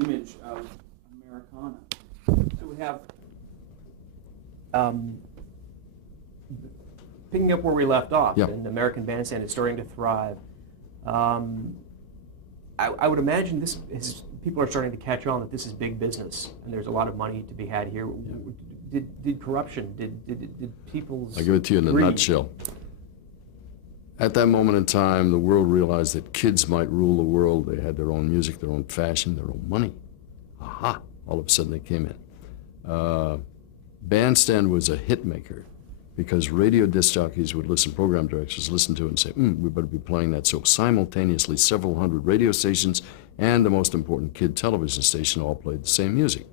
image of Americana. So we have, picking up where we left off, Yeah. and American Bandstand is starting to thrive. I would imagine people are starting to catch on that this is big business and there's a lot of money to be had here. Did corruption, did people's I'll give it to you in a greed- nutshell. At that moment in time, the world realized that kids might rule the world. They had their own music, their own fashion, their own money. Aha! All of a sudden they came in. Bandstand was a hit maker because radio disc jockeys would listen, program directors listen to it and say, we better be playing that. So simultaneously, several hundred radio stations and the most important kid television station all played the same music.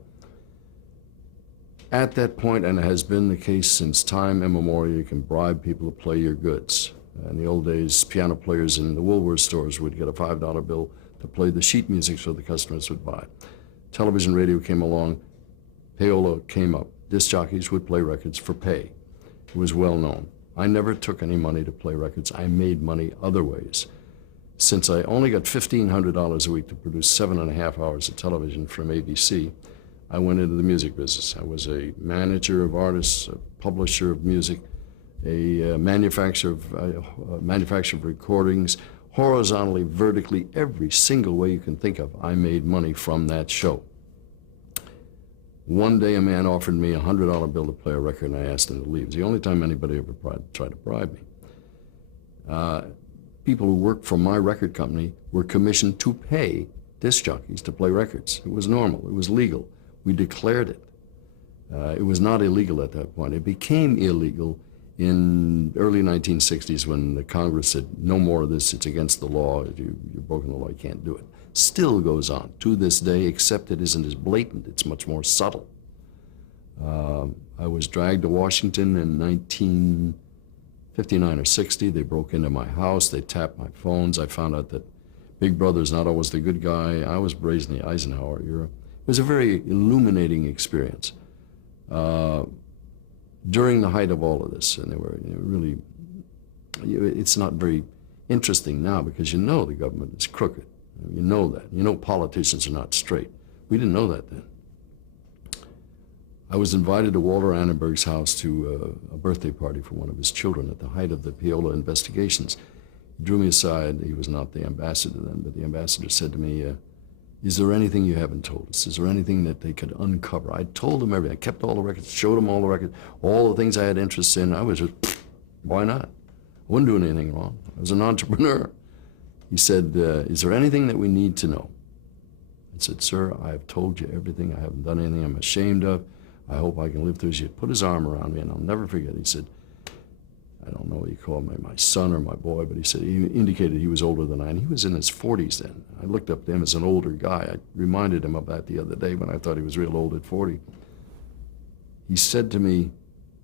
At that point, and it has been the case since time immemorial, you can bribe people to play your goods. In the old days, piano players in the Woolworth stores would get a $5 bill to play the sheet music so the customers would buy it. Television, radio came along, payola came up. Disc jockeys would play records for pay. It was well known. I never took any money to play records. I made money other ways. Since I only got $1,500 a week to produce 7.5 hours of television from ABC, I went into the music business. I was a manager of artists, a publisher of music, a manufacturer of recordings, horizontally, vertically, every single way you can think of. I made money from that show. One day a man offered me a $100 bill to play a record, and I asked him to leave. It was the only time anybody ever tried to bribe me. People who worked for my record company were commissioned to pay disc jockeys to play records. It was normal. It was legal. We declared it. It was not illegal at that point. It became illegal in early 1960s when the Congress said, no more of this, it's against the law, if you've broken the law, you can't do it. Still goes on to this day, except it isn't as blatant, it's much more subtle. I was dragged to Washington in 1959 or 60. They broke into my house, they tapped my phones. I found out that Big Brother's not always the good guy. I was raised in the Eisenhower era. It was a very illuminating experience. During the height of all of this, and they were really, it's not very interesting now because you know the government is crooked. You know that. You know politicians are not straight. We didn't know that then. I was invited to Walter Annenberg's house to a birthday party for one of his children at the height of the Paola investigations. He drew me aside. He was not the ambassador then, but the ambassador said to me, is there anything you haven't told us? Is there anything that they could uncover? I told them everything. I kept all the records, showed them all the records, all the things I had interest in. I was just, why not? I wasn't doing anything wrong. I was an entrepreneur. He said, is there anything that we need to know? I said, sir, I have told you everything. I haven't done anything I'm ashamed of. I hope I can live through this. He put his arm around me, and I'll never forget. He said, I don't know what he called me, my son or my boy, but he said, he indicated he was older than I, and he was in his 40s then. I looked up to him as an older guy. I reminded him of that the other day when I thought he was real old at 40. He said to me,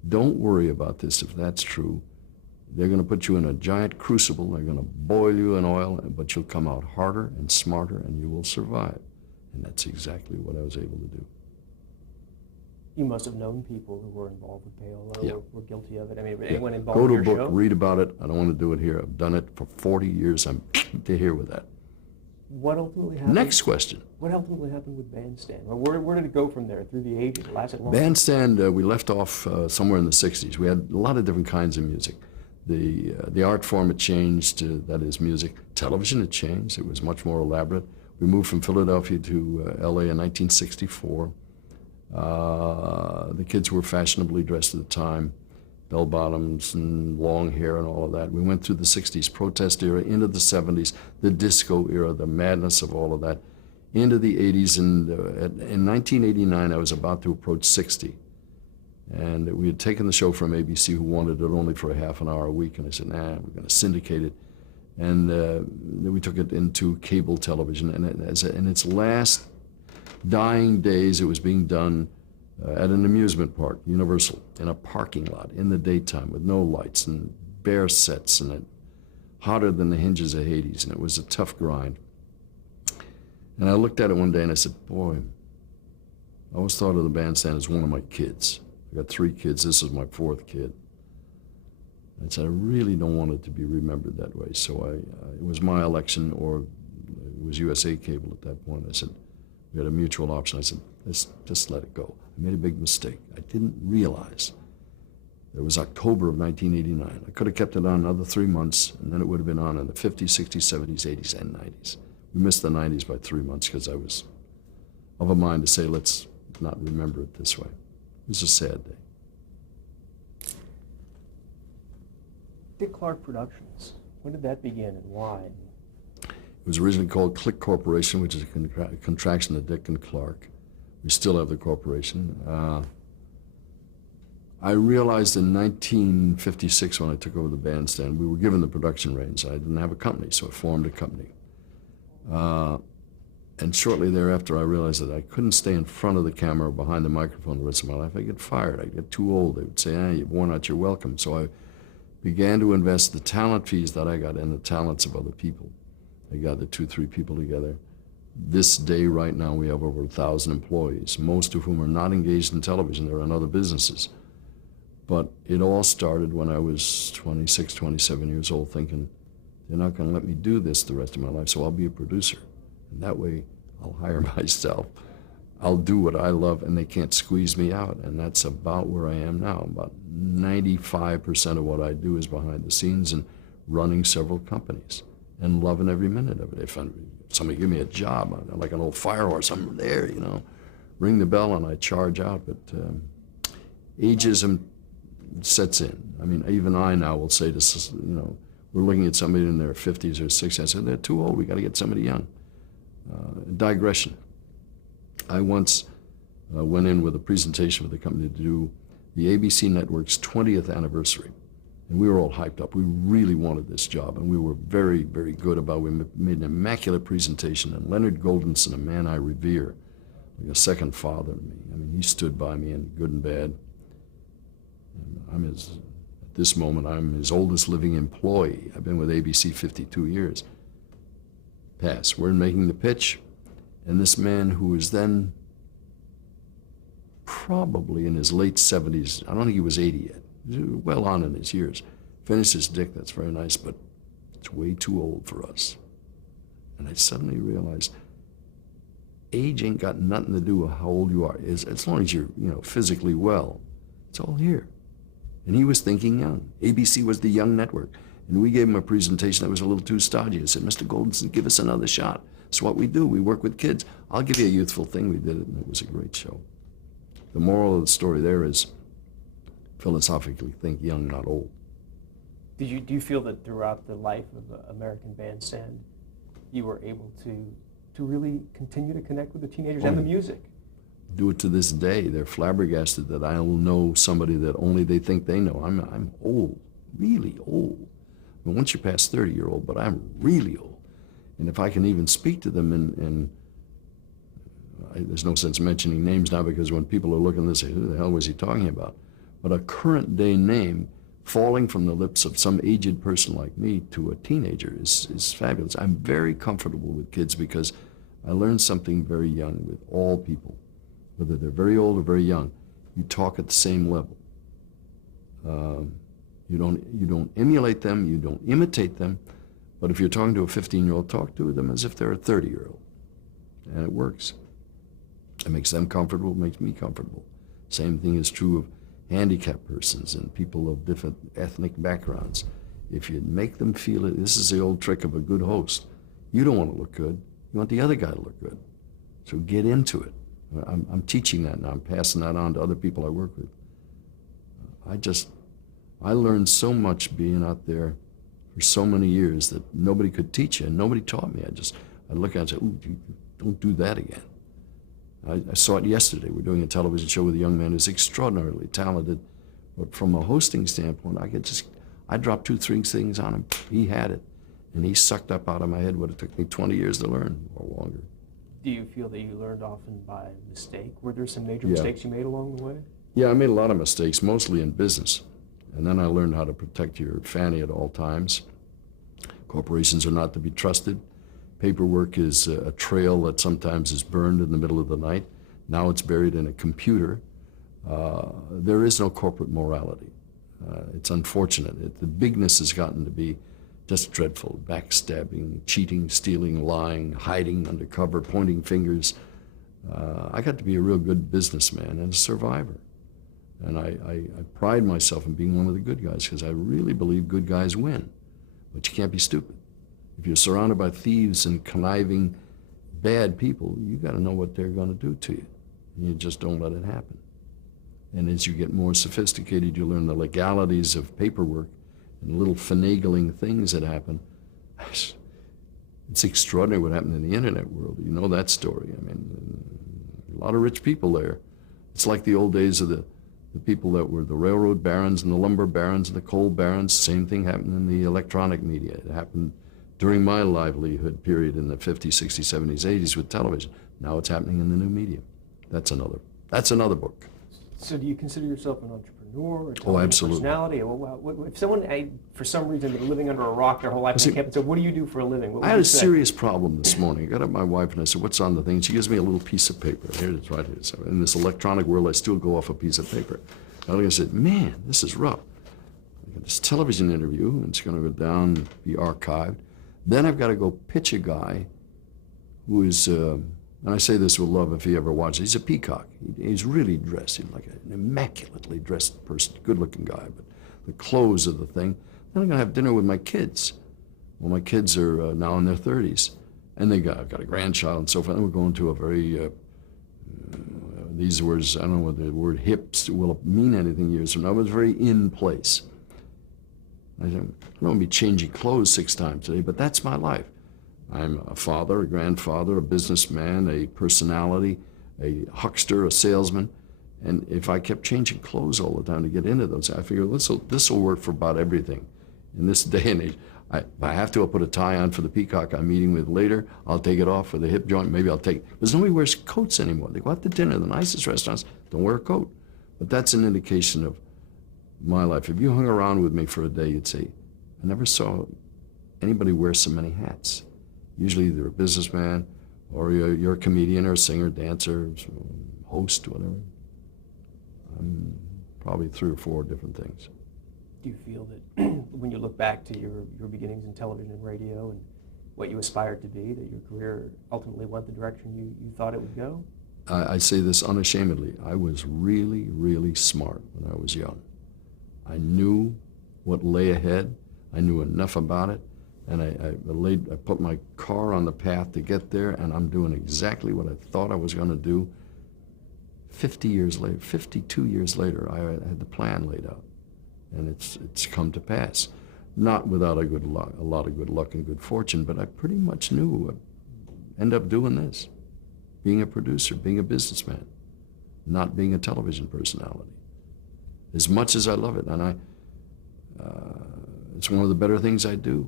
don't worry about this if that's true. They're going to put you in a giant crucible. They're going to boil you in oil, but you'll come out harder and smarter, and you will survive. And that's exactly what I was able to do. You must have known people who were involved with payola, Yeah. were guilty of it. I mean, anyone involved Go in to your a book, show? read about it. I don't want to do it here. I've done it for 40 years. I'm to here with that. What ultimately happened? Next question. What ultimately happened with Bandstand? Where did it go from there? Through the ages? It lasted long? Bandstand, we left off somewhere in the 60s. We had a lot of different kinds of music. The art form had changed, that is music. Television had changed. It was much more elaborate. We moved from Philadelphia to LA in 1964. The kids were fashionably dressed at the time, bell bottoms and long hair and all of that. We went through the 60s protest era, into the 70s, the disco era, the madness of all of that, into the 80s. And in 1989, I was about to approach 60. And we had taken the show from ABC, who wanted it only for a half an hour a week. And I said, nah, we're going to syndicate it. And then we took it into cable television. And in its last dying days, it was being done at an amusement park, Universal, in a parking lot in the daytime with no lights and bare sets, and it hotter than the hinges of Hades, and it was a tough grind. And I looked at it one day and I said, boy, I always thought of the Bandstand as one of my kids. I got 3 kids. This is my 4th kid. I said, I really don't want it to be remembered that way. So it was my election, or it was USA Cable at that point. I said, We had a mutual option. I said, let's just let it go. I made a big mistake. I didn't realize it was October of 1989. I could have kept it on another 3 months, and then it would have been on in the 50s, 60s, 70s, 80s, and 90s. We missed the 90s by 3 months because I was of a mind to say, let's not remember it this way. It was a sad day. Dick Clark Productions, when did that begin and why? It was originally called Click Corporation, which is a contraction of Dick and Clark. We still have the corporation. I realized in 1956 when I took over the bandstand, we were given the production reins. I didn't have a company, so I formed a company. And shortly thereafter, I realized that I couldn't stay in front of the camera or behind the microphone the rest of my life. I'd get fired. I'd get too old. They would say, you've worn out your welcome. So I began to invest the talent fees that I got in the talents of other people. I gathered 2, 3 people together. This day, right now, we have over 1,000 employees, most of whom are not engaged in television. They're in other businesses. But it all started when I was 26, 27 years old, thinking, they're not going to let me do this the rest of my life, so I'll be a producer. And that way, I'll hire myself. I'll do what I love, and they can't squeeze me out. And that's about where I am now. About 95% of what I do is behind the scenes and running several companies and loving every minute of it. If somebody give me a job, I'm like an old fire horse, I'm there, you know. Ring the bell and I charge out, but ageism sets in. I mean, even I now will say this, you know, we're looking at somebody in their 50s or 60s. I said, they're too old, we got to get somebody young. Digression. I once went in with a presentation with the company to do the ABC Network's 20th anniversary. And we were all hyped up. We really wanted this job, and we were very, very good about it. We made an immaculate presentation, and Leonard Goldenson, a man I revere, like a second father to me. I mean, he stood by me in good and bad. And at this moment, I'm his oldest living employee. I've been with ABC 52 years. Pass. We're making the pitch, and this man who was then probably in his late 70s, I don't think he was 80 yet, he was well on in his years, finishes Dick, that's very nice, but it's way too old for us. And I suddenly realized age ain't got nothing to do with how old you are. As long as you're, you know, physically well, it's all here. And he was thinking young. ABC was the young network. And we gave him a presentation that was a little too stodgy. I said, Mr. Goldenson, give us another shot. It's what we do. We work with kids. I'll give you a youthful thing. We did it, and it was a great show. The moral of the story there is philosophically think young, not old. Do you feel that throughout the life of the American Bandstand, you were able to really continue to connect with the teenagers and the music? Do it to this day. They're flabbergasted that I'll know somebody that only they think they know. I'm old, really old. I mean, once you're past 30, you're old, but I'm really old. And if I can even speak to them, and there's no sense mentioning names now, because when people are looking, they say, who the hell was he talking about? But a current day name falling from the lips of some aged person like me to a teenager is fabulous. I'm very comfortable with kids because I learned something very young with all people. Whether they're very old or very young, you talk at the same level. You don't emulate them, you don't imitate them, but if you're talking to a 15-year-old, talk to them as if they're a 30-year-old. And it works. It makes them comfortable, it makes me comfortable. Same thing is true of handicapped persons and people of different ethnic backgrounds. If you make them feel it, this is the old trick of a good host. You don't want to look good, you want the other guy to look good. So get into it. I'm teaching that now, I'm passing that on to other people I work with. I learned so much being out there for so many years that nobody could teach you, and nobody taught me. I'd look at it and say, ooh, don't do that again. I saw it yesterday. We're doing a television show with a young man who's extraordinarily talented, but from a hosting standpoint, I dropped 2, 3 things on him. He had it, and he sucked up out of my head what it took me 20 years to learn, or longer. Do you feel that you learned often by mistake? Were there some major mistakes you made along the way? Yeah, I made a lot of mistakes, mostly in business. And then I learned how to protect your fanny at all times. Corporations are not to be trusted. Paperwork is a trail that sometimes is burned in the middle of the night. Now it's buried in a computer. There is no corporate morality. It's unfortunate. The bigness has gotten to be just dreadful. Backstabbing, cheating, stealing, lying, hiding undercover, pointing fingers. I got to be a real good businessman and a survivor. And I pride myself in being one of the good guys because I really believe good guys win. But you can't be stupid. If you're surrounded by thieves and conniving bad people, you got to know what they're going to do to you. And you just don't let it happen. And as you get more sophisticated, you learn the legalities of paperwork and little finagling things that happen. It's extraordinary what happened in the internet world. You know that story. I mean, a lot of rich people there. It's like the old days of the people that were the railroad barons and the lumber barons and the coal barons. Same thing happened in the electronic media. It happened during my livelihood period in the 50s, 60s, 70s, 80s with television. Now it's happening in the new media. That's another book. So do you consider yourself an entrepreneur or Oh, absolutely. personality? If someone, for some reason, been living under a rock their whole life, and kept, so what do you do for a living? What I would had you a say? serious problem this morning. I got up my wife and I said, what's on the thing? She gives me a little piece of paper. Here it is right here. So in this electronic world, I still go off a piece of paper. I said, man, this is rough. I got this television interview, and it's going to go down and be archived. Then I've got to go pitch a guy who is, and I say this with love if he ever watches, he's a peacock. He's really dressed. He's like an immaculately dressed person, good-looking guy, but the clothes of the thing. Then I'm going to have dinner with my kids. Well, my kids are now in their 30s, and I've got a grandchild and so forth. And we're going to a very, these words, I don't know what the word hips will mean anything years from now, but it's very in place. I don't want to be changing clothes 6 times a day, but that's my life. I'm a father, a grandfather, a businessman, a personality, a huckster, a salesman. And if I kept changing clothes all the time to get into those, I figure this will work for about everything. In this day and age, if I have to, I'll put a tie on for the peacock I'm meeting with later. I'll take it off for the hip joint. Maybe I'll take, because nobody wears coats anymore. They go out to dinner, the nicest restaurants, don't wear a coat. But that's an indication of my life. If you hung around with me for a day, you'd say, I never saw anybody wear so many hats. Usually they're a businessman, or you're a comedian or a singer, dancer, host, whatever. I'm probably 3 or 4 different things. Do you feel that when you look back to your beginnings in television and radio and what you aspired to be, that your career ultimately went the direction you thought it would go? I say this unashamedly. I was really, really smart when I was young. I knew what lay ahead. I knew enough about it. And I put my car on the path to get there, and I'm doing exactly what I thought I was going to do. 52 years later, I had the plan laid out, and it's come to pass. Not without a lot of good luck and good fortune, but I pretty much knew I'd end up doing this, being a producer, being a businessman, not being a television personality. As much as I love it, and it's one of the better things I do.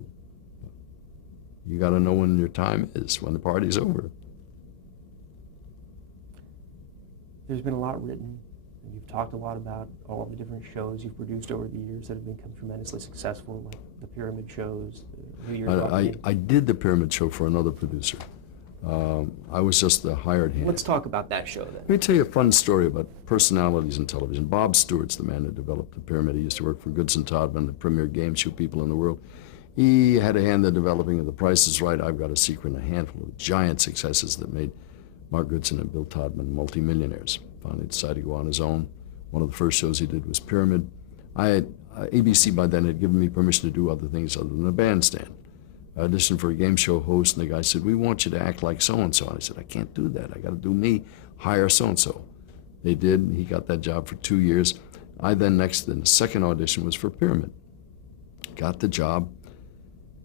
You got to know when your time is, when the party's over. There's been a lot written, and you've talked a lot about all the different shows you've produced over the years that have become tremendously successful, like the Pyramid shows, New Year's Eve. I did the Pyramid show for another producer. I was just the hired hand. Let's talk about that show then. Let me tell you a fun story about personalities in television. Bob Stewart's the man who developed the Pyramid. He used to work for Goodson Todman, the premier game show people in the world. He had a hand in the developing of The Price is Right, I've Got a Secret, and a handful of giant successes that made Mark Goodson and Bill Todman multimillionaires. Finally decided to go on his own. One of the first shows he did was Pyramid. ABC by then had given me permission to do other things other than a bandstand. I auditioned for a game show host, and the guy said, we want you to act like so-and-so. And I said, I can't do that. I got to do me, hire so-and-so. They did. He got that job for 2 years. Then the second audition was for Pyramid. Got the job.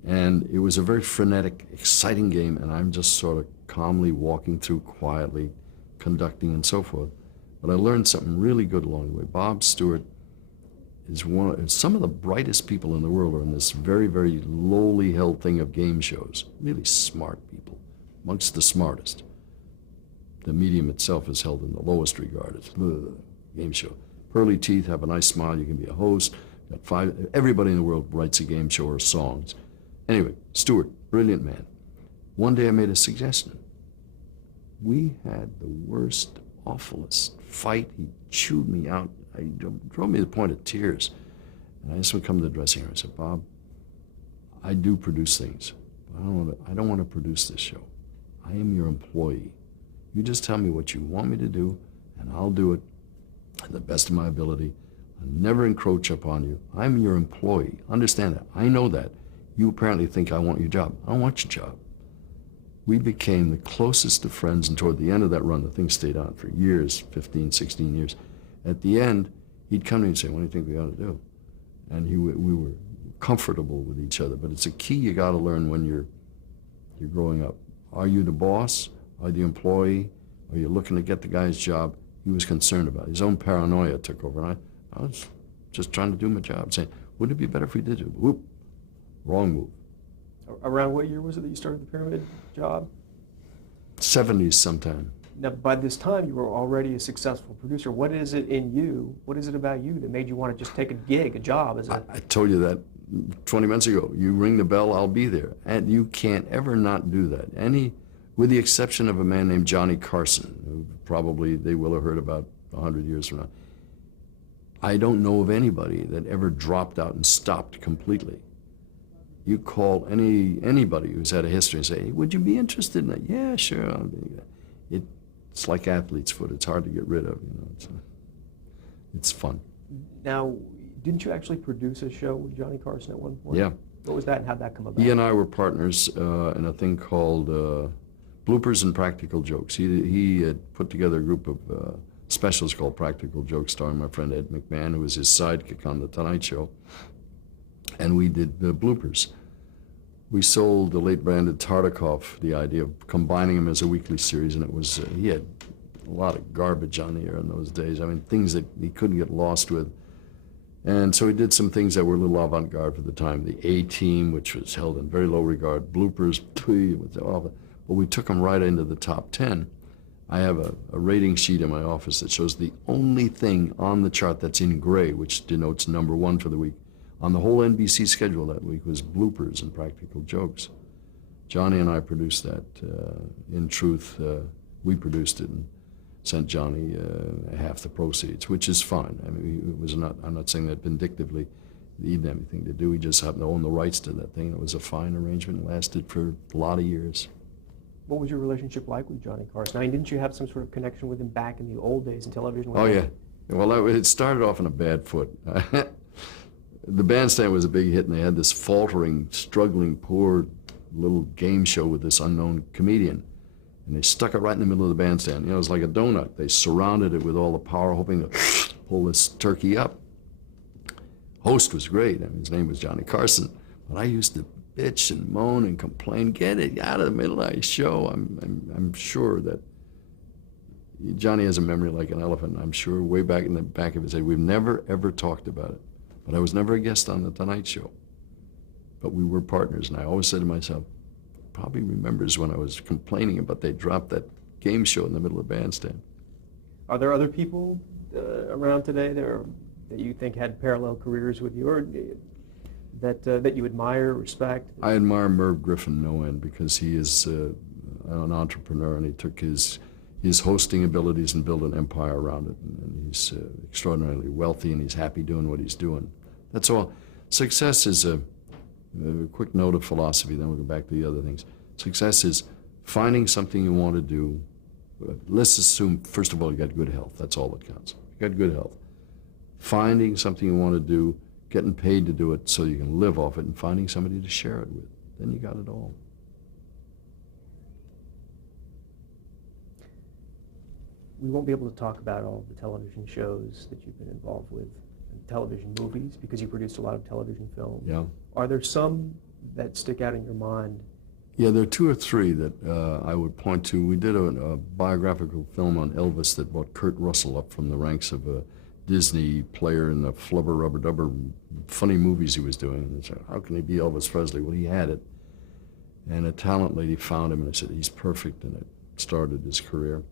And it was a very frenetic, exciting game, and I'm just sort of calmly walking through quietly, conducting and so forth. But I learned something really good along the way. Bob Stewart is some of the brightest people in the world are in this very, very lowly held thing of game shows. Really smart people, amongst the smartest. The medium itself is held in the lowest regard. It's game show. Pearly teeth, have a nice smile, you can be a host. Everybody in the world writes a game show or songs. Anyway, Stewart, brilliant man. One day I made a suggestion. We had the worst, awfulest fight. He chewed me out. He drove me to the point of tears. And I just would come to the dressing room and said, Bob, I do produce things, but I don't want to produce this show. I am your employee. You just tell me what you want me to do, and I'll do it to the best of my ability. I'll never encroach upon you. I'm your employee. Understand that. I know that. You apparently think I want your job. I don't want your job. We became the closest of friends, and toward the end of that run, the thing stayed on for years, 15, 16 years. At the end, he'd come to me and say, what do you think we ought to do? And we were comfortable with each other. But it's a key you got to learn when you're growing up. Are you the boss? Are you the employee? Are you looking to get the guy's job? He was concerned about it. His own paranoia took over. And I was just trying to do my job, saying, wouldn't it be better if we did it? Whoop, wrong move. Around what year was it that you started the Pyramid job? 70s sometime. Now, by this time, you were already a successful producer. What is it in you, what is it about you that made you want to just take a gig, a job? I told you that 20 minutes ago. You ring the bell, I'll be there. And you can't ever not do that. With the exception of a man named Johnny Carson, who probably they will have heard about 100 years from now. I don't know of anybody that ever dropped out and stopped completely. You call anybody who's had a history and say, hey, would you be interested in that? Yeah, sure, I'll be there. It's like athlete's foot. It's hard to get rid of, it's fun. Now, didn't you actually produce a show with Johnny Carson at one point? Yeah. What was that and how'd that come about? He and I were partners in a thing called Bloopers and Practical Jokes. He had put together a group of specials called Practical Jokes, starring my friend Ed McMahon, who was his sidekick on The Tonight Show. And we did bloopers. We sold the late Brandon Tartikoff the idea of combining them as a weekly series, and it was, he had a lot of garbage on the air in those days. I mean, things that he couldn't get lost with. And so he did some things that were a little avant-garde for the time. The A-Team, which was held in very low regard. Bloopers, but we took them right into the top 10. I have a rating sheet in my office that shows the only thing on the chart that's in gray, which denotes #1 for the week, on the whole NBC schedule that week was Bloopers and Practical Jokes. Johnny and I produced that. In truth, we produced it and sent Johnny half the proceeds, which is fine. I mean, it was not. I'm not saying that vindictively. He didn't have anything to do. He just happened to own the rights to that thing. It was a fine arrangement. It lasted for a lot of years. What was your relationship like with Johnny Carson? I mean, didn't you have some sort of connection with him back in the old days in television? Oh, yeah. Well, it started off on a bad foot. The Bandstand was a big hit, and they had this faltering, struggling, poor little game show with this unknown comedian. And they stuck it right in the middle of the bandstand. It was like a donut. They surrounded it with all the power, hoping to pull this turkey up. Host was great. I mean, his name was Johnny Carson. But I used to bitch and moan and complain, get it out of the middle of the show. I'm sure that Johnny has a memory like an elephant. I'm sure way back in the back of his head, we've never, ever talked about it. But I was never a guest on The Tonight Show. But we were partners, and I always said to myself, probably remembers when I was complaining about they dropped that game show in the middle of the bandstand. Are there other people around today that you think had parallel careers with you, or that you admire, respect? I admire Merv Griffin no end, because he is an entrepreneur, and he took his hosting abilities and built an empire around it. And he's extraordinarily wealthy, and he's happy doing what he's doing. That's all. Success is a quick note of philosophy, then we'll go back to the other things. Success is finding something you want to do. Let's assume, first of all, you got good health. That's all that counts. You got good health. Finding something you want to do, getting paid to do it so you can live off it, and finding somebody to share it with. Then you got it all. We won't be able to talk about all of the television shows that you've been involved with, and television movies, because you produced a lot of television films. Yeah. Are there some that stick out in your mind? Yeah, there are 2 or 3 that I would point to. We did a biographical film on Elvis that brought Kurt Russell up from the ranks of a Disney player in the flubber, rubber, dubber, funny movies he was doing. And they said, how can he be Elvis Presley? Well, he had it. And a talent lady found him and said, he's perfect, and it started his career.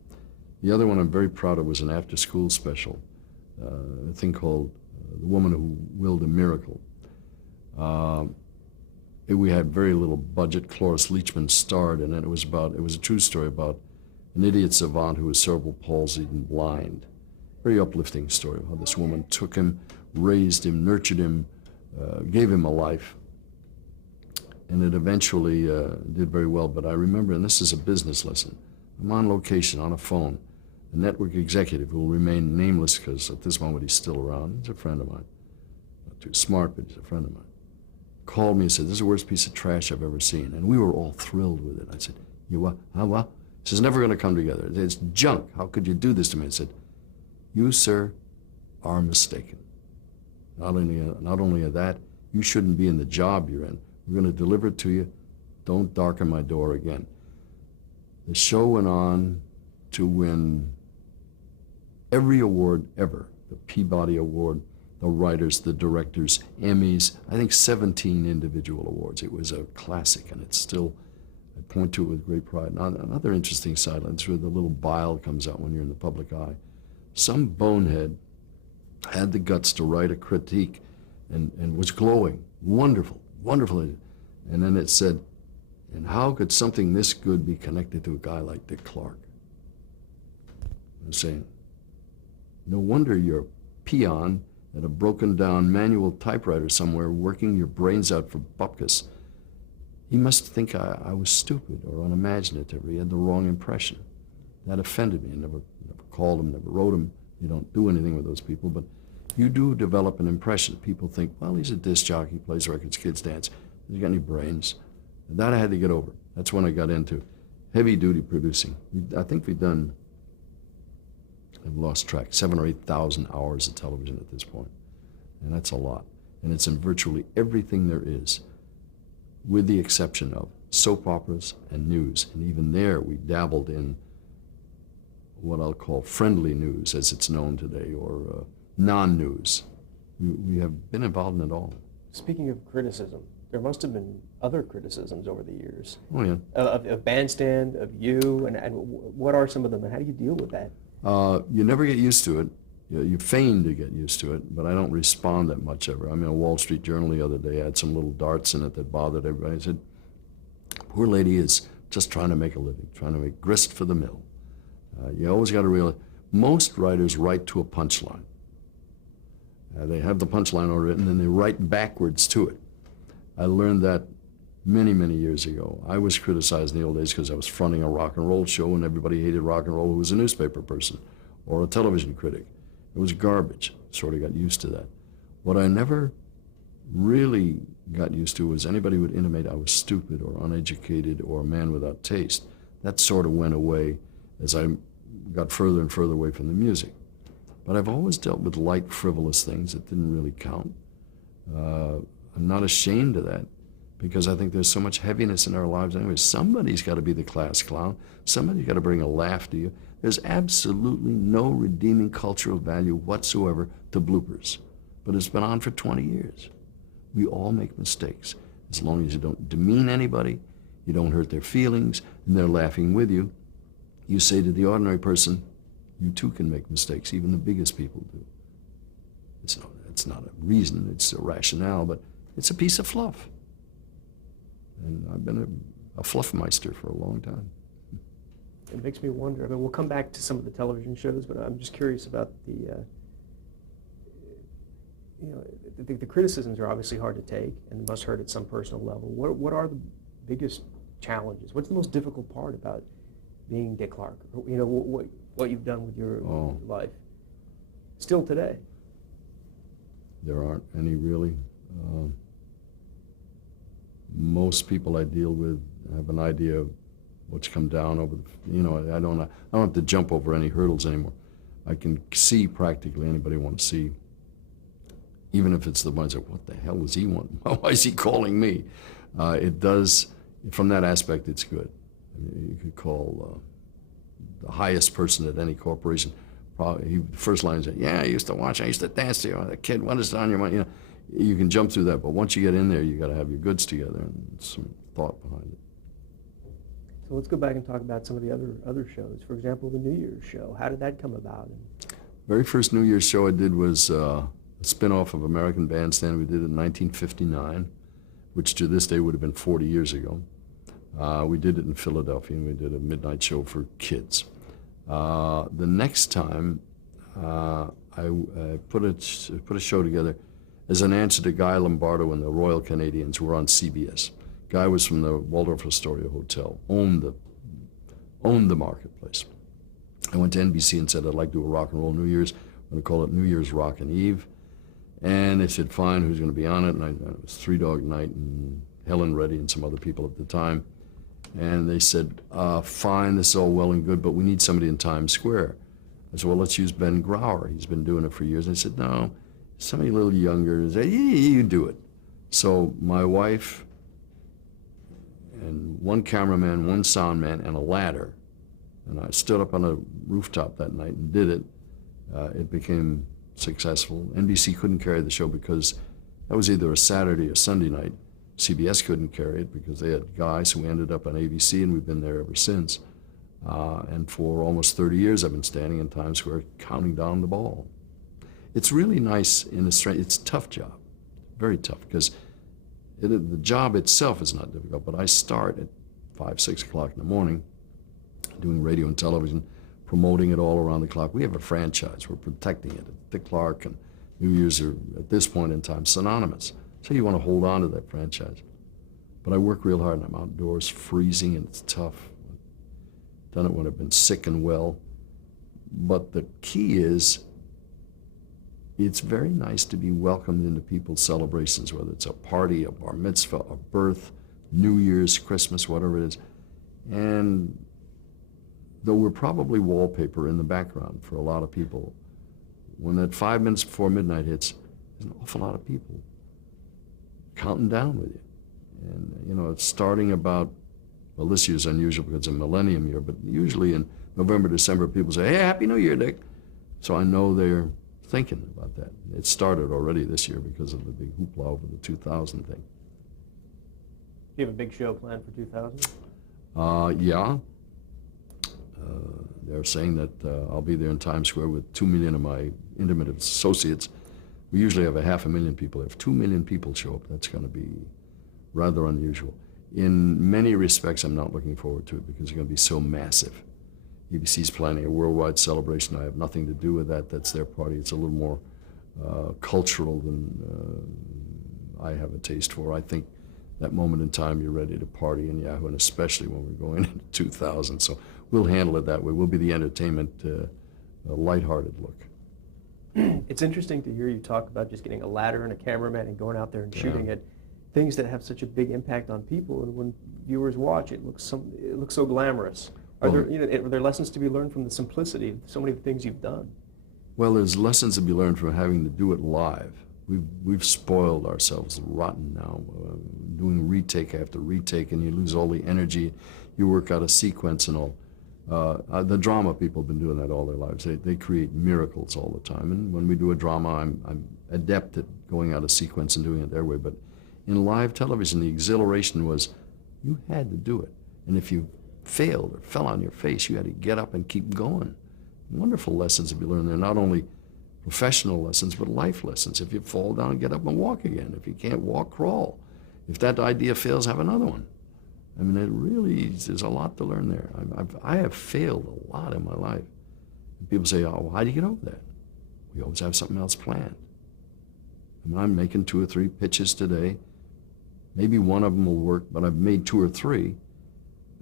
The other one I'm very proud of was an after-school special, a thing called The Woman Who Willed a Miracle. We had very little budget. Cloris Leachman starred, and it was a true story about an idiot savant who was cerebral palsied and blind. Very uplifting story of how this woman took him, raised him, nurtured him, gave him a life. And it eventually did very well. But I remember, and this is a business lesson, I'm on location, on a phone. A network executive who will remain nameless because at this moment he's still around. He's a friend of mine. Not too smart, but he's a friend of mine. Called me and said, this is the worst piece of trash I've ever seen. And we were all thrilled with it. I said, you what? Huh, what? This is never going to come together. It's junk. How could you do this to me? I said, you, sir, are mistaken. Not only of that, you shouldn't be in the job you're in. We're going to deliver it to you. Don't darken my door again. The show went on to win every award ever. The Peabody Award, the writers, the directors, Emmys, I think 17 individual awards. It was a classic, and it's still, I point to it with great pride. Now, another interesting side, that's where the little bile comes out when you're in the public eye. Some bonehead had the guts to write a critique and was glowing, wonderful, wonderful. And then it said, and how could something this good be connected to a guy like Dick Clark? I'm saying, no wonder you're a peon at a broken down manual typewriter somewhere working your brains out for bupkis. He must think I was stupid or unimaginative, or he had the wrong impression. That offended me. I never called him, never wrote him. You don't do anything with those people, but you do develop an impression. People think, well, he's a disc jockey, plays records, kids dance. Has he got any brains? And that I had to get over. That's when I got into heavy-duty producing. I think we've done, I've lost track, 7,000 or 8,000 hours of television at this point. And that's a lot. And it's in virtually everything there is, with the exception of soap operas and news. And even there, we dabbled in what I'll call friendly news, as it's known today, or non-news. We have been involved in it all. Speaking of criticism, there must have been other criticisms over the years. Oh, yeah. Of Bandstand, of you, and what are some of them, and how do you deal with that? You never get used to it. You feign to get used to it, but I don't respond that much ever. I mean, a Wall Street Journal the other day had some little darts in it that bothered everybody. I said, poor lady is just trying to make a living, trying to make grist for the mill. You always got to realize, most writers write to a punchline. They have the punchline already written, and they write backwards to it. I learned that many, many years ago. I was criticized in the old days because I was fronting a rock and roll show, and everybody hated rock and roll who was a newspaper person or a television critic. It was garbage. Sort of got used to that. What I never really got used to was anybody would intimate I was stupid or uneducated or a man without taste. That sort of went away as I got further and further away from the music. But I've always dealt with light, frivolous things that didn't really count. I'm not ashamed of that, because I think there's so much heaviness in our lives anyway. Somebody's got to be the class clown. Somebody's got to bring a laugh to you. There's absolutely no redeeming cultural value whatsoever to bloopers. But it's been on for 20 years. We all make mistakes. As long as you don't demean anybody, you don't hurt their feelings, and they're laughing with you, you say to the ordinary person, you too can make mistakes. Even the biggest people do. It's not a reason, it's a rationale, but it's a piece of fluff. And I've been a fluffmeister for a long time. It makes me wonder. I mean, we'll come back to some of the television shows, but I'm just curious about the criticisms are obviously hard to take and must hurt at some personal level. What are the biggest challenges? What's the most difficult part about being Dick Clark? You know, what you've done with your life, still today? There aren't any really. Most people I deal with have an idea of what's come down over the, I don't have to jump over any hurdles anymore. I can see practically anybody I want to see, even if it's the ones that, what the hell does he want? Why is he calling me? It does, from that aspect, it's good. I mean, you could call the highest person at any corporation, probably, the first line is, yeah, I used to watch, I used to dance to you, the kid, what is on your mind? You can jump through that, but once you get in there, you got to have your goods together and some thought behind it. So let's go back and talk about some of the other shows. For example, the New Year's show. How did that come about? Very first New Year's show I did was a spin-off of American Bandstand. We did it in 1959, which to this day would have been 40 years ago. We did it in Philadelphia, and we did a midnight show for kids. The next time, I put a show together as an answer to Guy Lombardo and the Royal Canadians, who were on CBS. Guy was from the Waldorf Astoria Hotel, owned owned the marketplace. I went to NBC and said, I'd like to do a rock and roll New Year's. I'm going to call it New Year's Rockin' Eve. And they said, fine, who's going to be on it? And it was Three Dog Night and Helen Reddy and some other people at the time. And they said, fine, this is all well and good, but we need somebody in Times Square. I said, well, let's use Ben Grauer. He's been doing it for years. And they said, no, somebody a little younger. They said, yeah, you do it. So my wife and one cameraman, one sound man, and a ladder. And I stood up on a rooftop that night and did it. It became successful. NBC couldn't carry the show because that was either a Saturday or Sunday night. CBS couldn't carry it because they had guys who ended up on ABC, and we've been there ever since. And for almost 30 years, I've been standing in Times Square counting down the ball. It's really nice in a strange, it's a tough job, very tough, because the job itself is not difficult, but I start at 5, 6 o'clock in the morning doing radio and television, promoting it all around the clock. We have a franchise. We're protecting it. Dick Clark and New Year's are, at this point in time, synonymous. So you want to hold on to that franchise. But I work real hard, and I'm outdoors freezing, and it's tough. I've done it when I've been sick and well. But the key is, it's very nice to be welcomed into people's celebrations, whether it's a party, a bar mitzvah, a birth, New Year's, Christmas, whatever it is. And though we're probably wallpaper in the background for a lot of people, when that 5 minutes before midnight hits, there's an awful lot of people counting down with you. And, you know, it's starting about, well, this year's unusual because it's a millennium year, but usually in November, December, people say, hey, Happy New Year, Dick. So I know they're thinking about that. It started already this year because of the big hoopla over the 2000 thing. Do you have a big show planned for 2000? Yeah. They're saying that I'll be there in Times Square with 2 million of my intimate associates. We usually have 500,000 people. If 2 million people show up, that's going to be rather unusual. In many respects, I'm not looking forward to it because it's going to be so massive. ABC's planning a worldwide celebration. I have nothing to do with that. That's their party. It's a little more cultural than I have a taste for. I think that moment in time you're ready to party in Yahoo, and especially when we're going into 2000. So we'll handle it that way. We'll be the entertainment, lighthearted look. It's interesting to hear you talk about just getting a ladder and a cameraman and going out there and shooting at things that have such a big impact on people. And when viewers watch, it looks so glamorous. Are there lessons to be learned from the simplicity of so many things you've done? Well, there's lessons to be learned from having to do it live. We've spoiled ourselves rotten now, doing retake after retake, and you lose all the energy. You work out a sequence and all. The drama people have been doing that all their lives. They create miracles all the time. And when we do a drama, I'm adept at going out of sequence and doing it their way. But in live television, the exhilaration was you had to do it. And if you failed or fell on your face, you had to get up and keep going. Wonderful lessons to be learned there, not only professional lessons, but life lessons. If you fall down, get up and walk again. If you can't walk, crawl. If that idea fails, have another one. I mean, it really, there's a lot to learn there. I have failed a lot in my life. And people say, oh, well, how do you get over that? We always have something else planned. I mean, I'm making 2 or 3 pitches today. Maybe one of them will work, but I've made 2 or 3,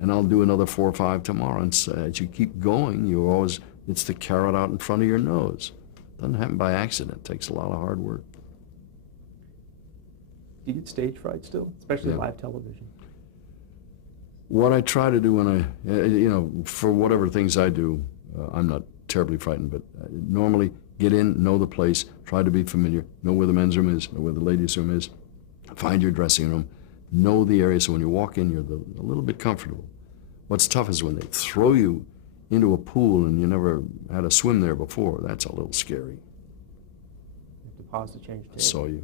and I'll do another 4 or 5 tomorrow. And so as you keep going, you always, it's the carrot out in front of your nose. It doesn't happen by accident. It takes a lot of hard work. Do you get stage fright still, especially live television? What I try to do when for whatever things I do, I'm not terribly frightened, but normally get in, know the place, try to be familiar, know where the men's room is, know where the ladies' room is, find your dressing room, know the area so when you walk in, you're a little bit comfortable. What's tough is when they throw you into a pool and you never had a swim there before. That's a little scary. You have to pause to change tape. I saw you.